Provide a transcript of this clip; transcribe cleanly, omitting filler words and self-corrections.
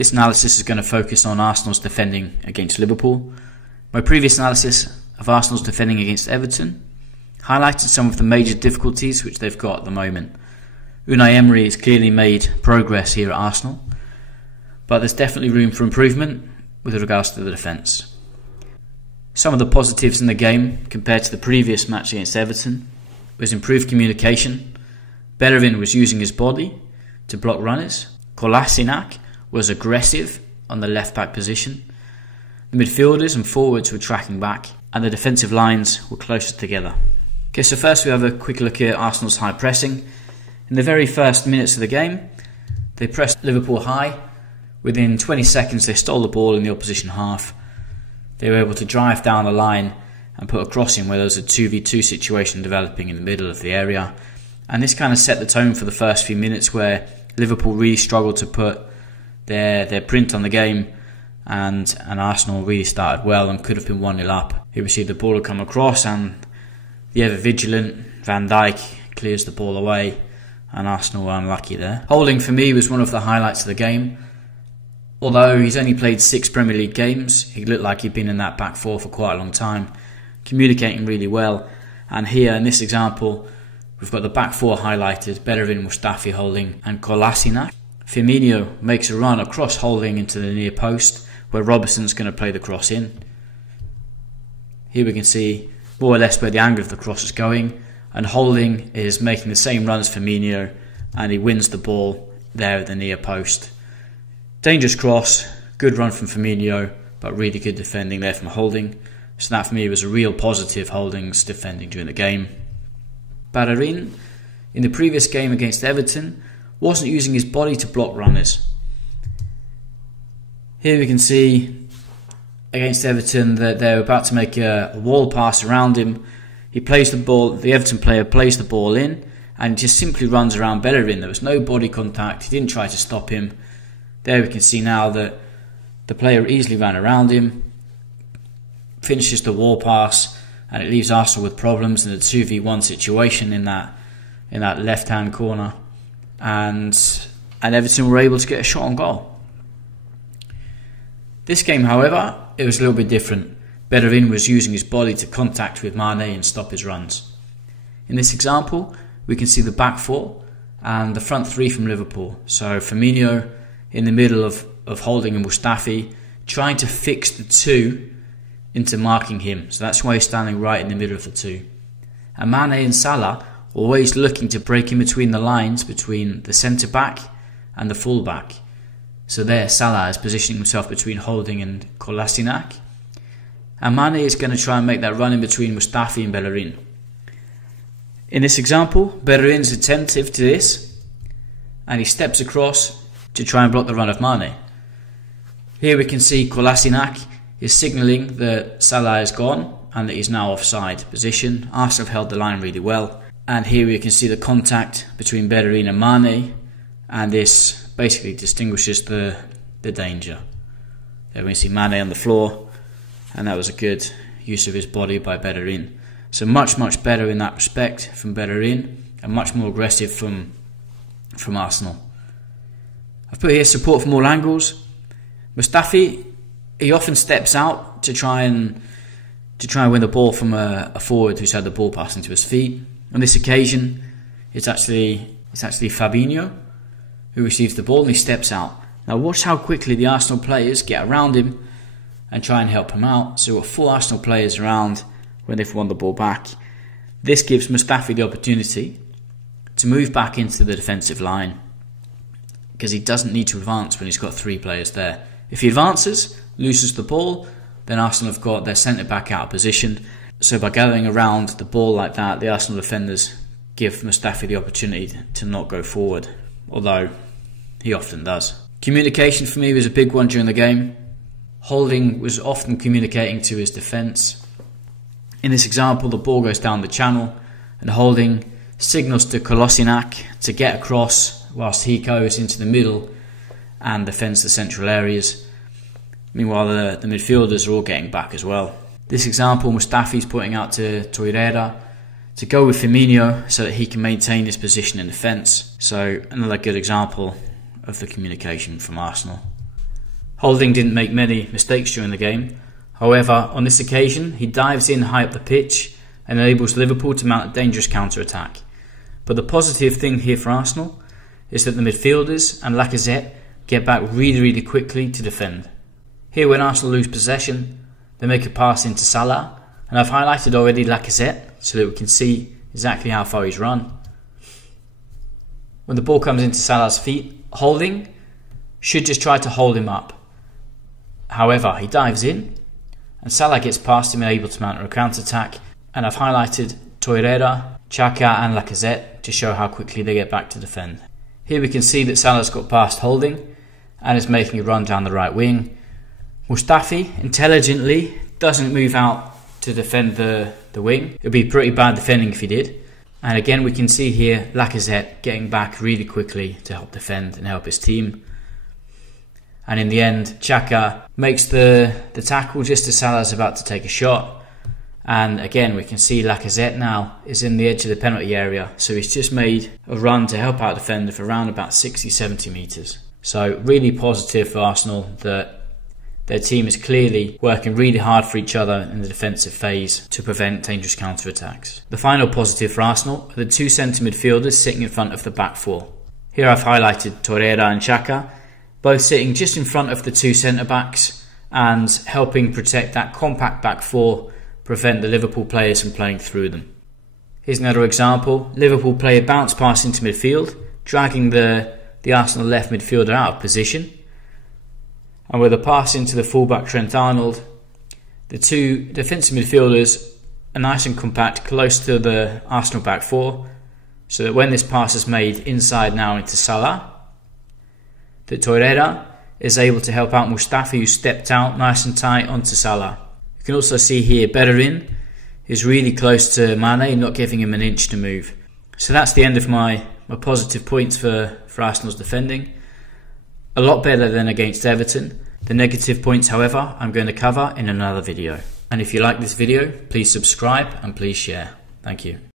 This analysis is going to focus on Arsenal's defending against Liverpool. My previous analysis of Arsenal's defending against Everton highlighted some of the major difficulties which they've got at the moment. Unai Emery has clearly made progress here at Arsenal, but there's definitely room for improvement with regards to the defence. Some of the positives in the game compared to the previous match against Everton was improved communication. Betterin was using his body to block runners. Kolasinac was aggressive on the left back position. The midfielders and forwards were tracking back, and the defensive lines were closer together. Okay, so first we have a quick look at Arsenal's high pressing. In the very first minutes of the game, they pressed Liverpool high. Within 20 seconds they stole the ball in the opposition half. They were able to drive down the line and put a cross in where there was a 2v2 situation developing in the middle of the area. And this kind of set the tone for the first few minutes, where Liverpool really struggled to put their print on the game, and Arsenal really started well and could have been 1-0 up. He received the ball to come across, and the ever vigilant Van Dijk clears the ball away, and Arsenal were unlucky there. Holding for me was one of the highlights of the game. Although he's only played 6 Premier League games, he looked like he'd been in that back four for quite a long time, communicating really well. And here in this example, we've got the back four highlighted: Betterin, Mustafi, Holding and Kolasinac. Firmino makes a run across Holding into the near post, where Robertson's going to play the cross in. Here we can see more or less where the angle of the cross is going, and Holding is making the same run as Firmino, and he wins the ball there at the near post. Dangerous cross, good run from Firmino, but really good defending there from Holding. So that for me was a real positive, Holding's defending during the game. Betterin, in the previous game against Everton, wasn't using his body to block runners. Here we can see against Everton that they're about to make a wall pass around him. He plays the ball, the Everton player plays the ball in, and just simply runs around Betterin. There was no body contact, he didn't try to stop him. There we can see now that the player easily ran around him, finishes the wall pass, and it leaves Arsenal with problems in a 2v1 situation in that left hand corner. And Everton were able to get a shot on goal. This game, however, it was a little bit different. Betterin was using his body to contact with Mane and stop his runs. In this example, we can see the back four and the front three from Liverpool. So Firmino in the middle of Holding and Mustafi, trying to fix the two into marking him. So that's why he's standing right in the middle of the two. And Mane and Salah always looking to break in between the lines between the centre-back and the full-back. So there Salah is positioning himself between Holding and Kolasinac. And Mane is going to try and make that run in between Mustafi and Betterin. In this example, Bellerin's attentive to this, and he steps across to try and block the run of Mane. Here we can see Kolasinac is signalling that Salah is gone and that he's now offside position. Arsenal have held the line really well. And here we can see the contact between Betterin and Mane, and this basically distinguishes the danger. There we see Mane on the floor, and that was a good use of his body by Betterin. So much better in that respect from Betterin, and much more aggressive from Arsenal. I've put here support from all angles. Mustafi, he often steps out to try and win the ball from a forward who's had the ball passed into his feet. On this occasion, it's actually Fabinho who receives the ball and he steps out. Now watch how quickly the Arsenal players get around him and try and help him out. So we've got 4 Arsenal players around when they've won the ball back. This gives Mustafi the opportunity to move back into the defensive line, because he doesn't need to advance when he's got 3 players there. If he advances, loses the ball, then Arsenal have got their centre-back out of position. So by gathering around the ball like that, the Arsenal defenders give Mustafi the opportunity to not go forward, although he often does. Communication for me was a big one during the game. Holding was often communicating to his defence. In this example, the ball goes down the channel and Holding signals to Kolasinac to get across whilst he goes into the middle and defends the central areas. Meanwhile, the midfielders are all getting back as well. This example, Mustafi's putting out to Torreira to go with Firmino so that he can maintain his position in defence. So another good example of the communication from Arsenal. Holding didn't make many mistakes during the game. However, on this occasion, he dives in high up the pitch and enables Liverpool to mount a dangerous counter-attack. But the positive thing here for Arsenal is that the midfielders and Lacazette get back really quickly to defend. Here, when Arsenal lose possession, they make a pass into Salah, and I've highlighted already Lacazette so that we can see exactly how far he's run. When the ball comes into Salah's feet, Holding should just try to hold him up. However, he dives in, and Salah gets past him and able to mount a counter-attack, and I've highlighted Torreira, Xhaka and Lacazette to show how quickly they get back to defend. Here we can see that Salah's got past Holding and is making a run down the right wing. Mustafi intelligently doesn't move out to defend the wing. It would be pretty bad defending if he did. And again we can see here Lacazette getting back really quickly to help defend and help his team. And in the end, Xhaka makes the tackle just as Salah's about to take a shot. And again, we can see Lacazette now is in the edge of the penalty area. So he's just made a run to help out defender for around about 60-70 metres. So really positive for Arsenal that their team is clearly working really hard for each other in the defensive phase to prevent dangerous counter-attacks. The final positive for Arsenal are the two centre midfielders sitting in front of the back four. Here I've highlighted Torreira and Xhaka, both sitting just in front of the two centre-backs and helping protect that compact back four, prevent the Liverpool players from playing through them. Here's another example. Liverpool play a bounce pass into midfield, dragging the Arsenal left midfielder out of position. And with a pass into the fullback Trent Arnold, the two defensive midfielders are nice and compact close to the Arsenal back four, so that when this pass is made inside now into Salah, that Torreira is able to help out Mustafi, who stepped out nice and tight onto Salah. You can also see here Betterin is really close to Mane, not giving him an inch to move. So that's the end of my positive points for Arsenal's defending. A lot better than against Everton. The negative points, however, I'm going to cover in another video. And if you like this video, please subscribe and please share. Thank you.